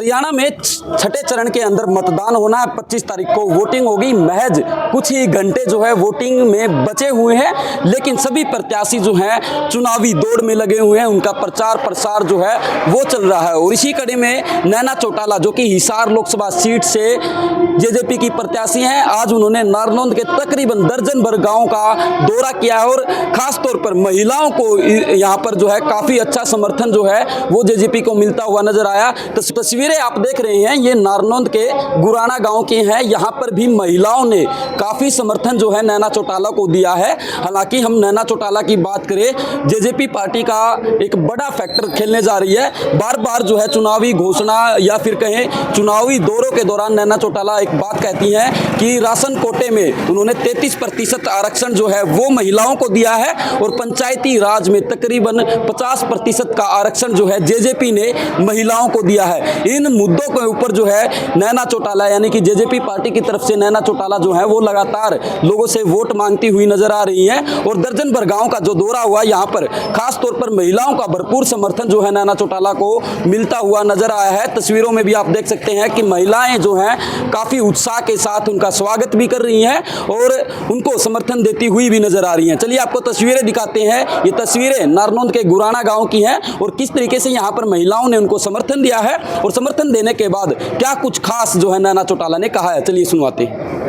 हरियाणा में छठे चरण के अंदर मतदान होना है। 25 तारीख को वोटिंग होगी। महज कुछ ही घंटे जो है वोटिंग में बचे हुए हैं, लेकिन सभी प्रत्याशी जो हैं चुनावी दौड़ में लगे हुए हैं। उनका प्रचार प्रसार जो है वो चल रहा है। और इसी कड़ी में नैना चौटाला जो कि हिसार लोकसभा सीट से जेजेपी की प्रत्याशी हैं, आज उन्होंने नारनौंद के तकरीबन दर्जन भर गाँव का दौरा किया है और खास तौर पर महिलाओं को यहाँ पर जो है काफी अच्छा समर्थन जो है वो जेजेपी को मिलता हुआ नजर आया। तस्वीरें आप देख रहे हैं ये नारनौंद के गुराना गांव की हैं। यहाँ पर भी महिलाओं ने काफी समर्थन जो है नैना चौटाला को दिया है। हालांकि हम नैना चौटाला की बात करें, जेजेपी पार्टी का एक बड़ा फैक्टर खेलने जा रही है। बार बार जो है चुनावी घोषणा या फिर कहें चुनावी दौरों के दौरान नैना चौटाला एक बात कहती हैं कि राशन कोटे में उन्होंने 33% आरक्षण जो है वो महिलाओं को दिया है और पंचायती राज में तकरीबन 50% का आरक्षण जो है जेजेपी ने महिलाओं को दिया है। इन मुद्दों के ऊपर जो है नैना चौटाला यानी कि जेजेपी पार्टी की तरफ से नैना चौटाला जो है वो लगातार लोगों से वोट मांगती हुई नजर आ रही हैं। और दर्जन भर गांव का जो दौरा हुआ, यहाँ पर खास तौर पर महिलाओं का भरपूर समर्थन जो है नैना चौटाला को मिलता हुआ नजर आया है। तस्वीरों में भी आप देख सकते हैं कि महिलाएं जो हैं काफी उत्साह के साथ उनका स्वागत भी कर रही हैं और उनको समर्थन देती हुई भी नजर आ रही हैं। चलिए आपको तस्वीरें दिखाते हैं। ये तस्वीरें नारनौंद के गुराना गांव की हैं और किस तरीके से यहाँ पर महिलाओं ने उनको समर्थन दिया है और समर्थन देने के बाद क्या कुछ खास जो है नैना चौटाला ने कहा है, चलिए सुनवाते हैं।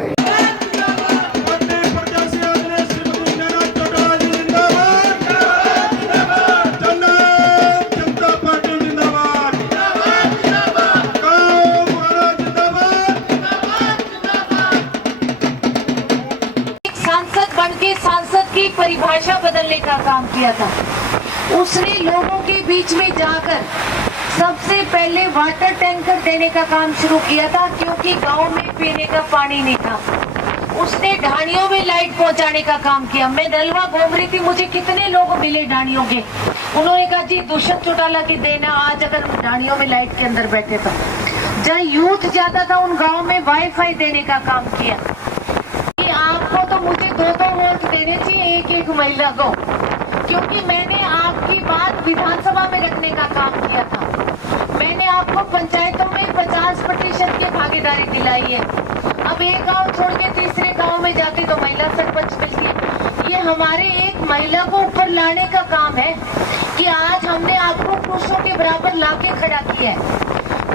सांसद की परिभाषा बदलने का काम किया था। उसने लोगों के बीच में जाकर सबसे पहले वाटर टैंकर देने का काम शुरू किया था, क्योंकि गांव में पीने का पानी नहीं था। उसने ढाणियों में लाइट पहुंचाने का काम किया। मैं नलवा घूम रही थी, मुझे कितने लोग मिले ढाणियों के। उन्होंने कहा जी दुष्यंत चौटाला की देना आज अगर ढाणियों में लाइट के अंदर बैठे तो। जहाँ यूथ ज्यादा था उन गाँव में वाईफाई देने का काम किया। आपको तो मुझे 2-2 वोट देने चाहिए एक महिला को, क्योंकि मैंने आपकी बात विधानसभा में रखने का काम किया था। मैंने आपको पंचायतों में 50% की भागीदारी दिलाई है। अब एक गांव छोड़ के तीसरे गांव में जाती तो महिला सरपंच मिलती है। ये हमारे एक महिला को ऊपर लाने का काम है कि आज हमने आपको पुरुषों के बराबर लाके खड़ा किया है।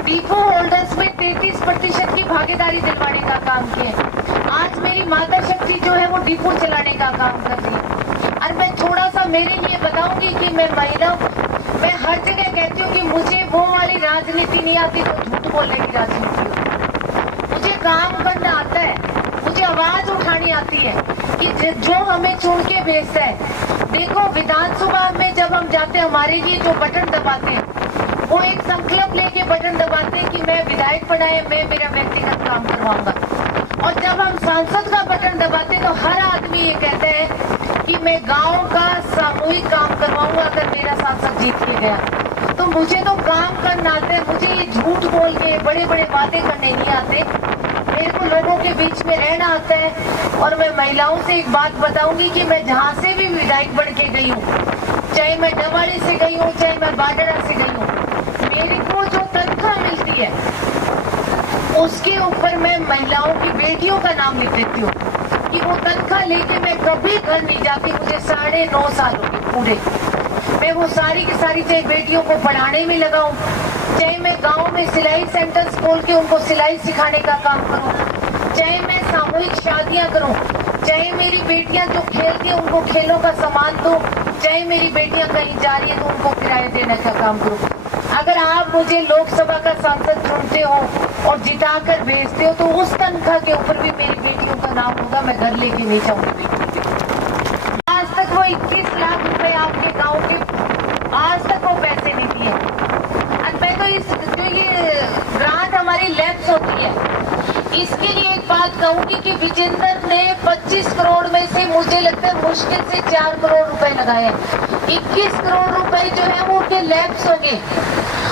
डिपो होल्डर्स में 33% की भागीदारी दिलवाने का काम किया है। आज मेरी माता शक्ति जो है वो डिपो चलाने का काम कर रही है। और मैं थोड़ा सा मेरे लिए बताऊंगी कि मैं महिला, मैं हर जगह कहती हूँ कि मुझे वो वाली राजनीति नहीं आती जो झूठ बोलने की राजनीति होती। मुझे काम करना आता है, मुझे आवाज उठानी आती है कि जो हमें चुन के भेजता है। देखो विधानसभा में जब हम जाते हैं, हमारे लिए जो बटन दबाते हैं वो एक संकल्प लेके बटन दबाते हैं कि मैं विधायक बनाए, मैं मेरा व्यक्तिगत काम करवाऊंगा। और जब हम सांसद का बटन दबाते तो हर आदमी ये कहता है कि मैं गांव का सामूहिक काम करवाऊंगा अगर मेरा सांसद जीत के गया। तो मुझे तो काम करना आता है, मुझे ये झूठ बोल के बड़े बड़े बातें करने नहीं आते। मेरे को लोगों के बीच में रहना आता है। और मैं महिलाओं से एक बात बताऊंगी कि मैं जहाँ से भी विधायक बन के गई हूँ, चाहे मैं डमाड़ी से गई हूँ चाहे मैं बाडरा से गई हूँ, मेरे को जो तनख्वाह मिलती है उसके ऊपर मैं महिलाओं की बेटियों का नाम लिख देती हूँ कि वो तनख्वाह लेके मैं कभी घर नहीं जाती। मुझे 9.5 साल हो गए पूरे। मैं वो सारी की सारी चाहे बेटियों को पढ़ाने में लगाऊं, चाहे मैं गांव में सिलाई सेंटर्स खोल के उनको सिलाई सिखाने का काम करूं, चाहे मैं सामूहिक शादियां करूं, चाहे मेरी बेटियां जो खेलती हैं उनको खेलों का सामान दूं, चाहे मेरी बेटियां कहीं जा रही है तो उनको किराए देने का काम करूं। अगर आप मुझे लोकसभा का सांसद चुनते हो और जिताकर भेजते हो तो उस तनख्वाह के ऊपर भी मेरी बेटियों का नाम होगा। मैं घर लेके नहीं जाऊंगी। आज तक वो 21 लाख रुपए आपके गांव के आज तक वो पैसे नहीं दिए। और मैं तो इस जो ये ग्रांट हमारी लैब्स होती है, इसके लिए एक बात कहूंगी कि विजेंद्र ने 25 करोड़ में से मुझे लगता है मुश्किल से 4 करोड़ रुपए लगाए। 21 करोड़ रुपए जो है वो उनके लैब्स होंगे।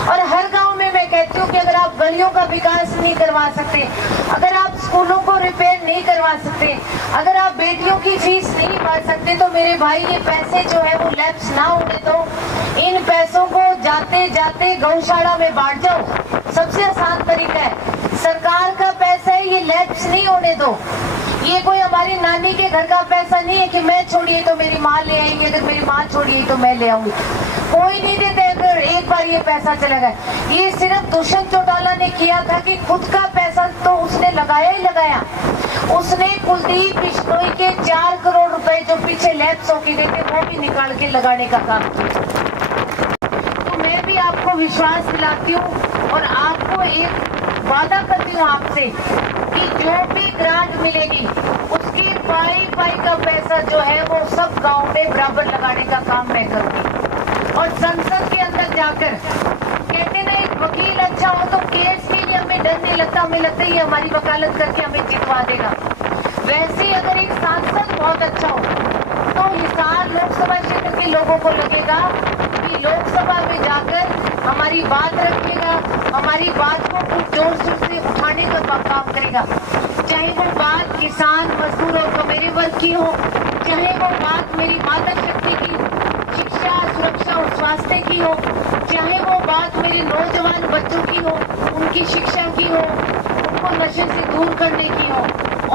और हर गांव में मैं कहती हूँ कि अगर आप गलियों का विकास नहीं करवा सकते, अगर आप स्कूलों को रिपेयर नहीं करवा सकते, अगर आप बेटियों की फीस नहीं भर सकते, तो मेरे भाई ये पैसे जो है वो लैब्स ना होने दो। इन पैसों को जाते जाते गौशाला में बांट जाओ। सबसे होने दो। ये कोई हमारी नानी के घर का पैसा नहीं है कि मैं छोड़िए तो मेरी माँ ले आएंगी, अगर मेरी माँ छोड़िए तो मैं ले आऊंगी। कोई नहीं देते अगर एक बार ये पैसा चला गया। ये सिर्फ दुष्यंत चौटाला ने किया था कि खुद का पैसा तो उसने लगाया ही लगाया। उसने कुलदीप बिश्नोई के 4 करोड़ रुपए जो पीछे लैप्स होके गए थे वो भी निकाल के लगाने का काम किया। तो मैं भी आपको विश्वास दिलाती हूँ और आपको एक वादा करती हूँ आपसे कि जो भी ग्रांट मिलेगी उसकी पाई का पैसा जो है वो सब गांव में बराबर लगाने का काम मैं करूंगी। और संसद के अंदर जाकर कहते ना एक वकील अच्छा हो तो केस के लिए हमें डर नहीं लगता, हमें लगता है हमारी वकालत करके हमें जितवा देगा। वैसे ही अगर एक सांसद बहुत अच्छा हो तो हिसार लोकसभा क्षेत्र के लोगों को लगेगा कि लोकसभा में जाकर हमारी बात रखेगा, हमारी बात को खूब जोर शोर से उठाने का काम करेगा। चाहे वो बात किसान मजदूर और मेरे वर्ग की हो, चाहे वो बात मेरी माता शक्ति की शिक्षा सुरक्षा और स्वास्थ्य की हो, चाहे वो बात मेरे नौजवान बच्चों की हो, उनकी शिक्षा की हो, उनको नशे से दूर करने की हो,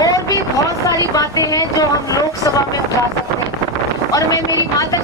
और भी बहुत सारी बातें हैं जो हम लोकसभा में उठा सकते हैं। और मैं मेरी माता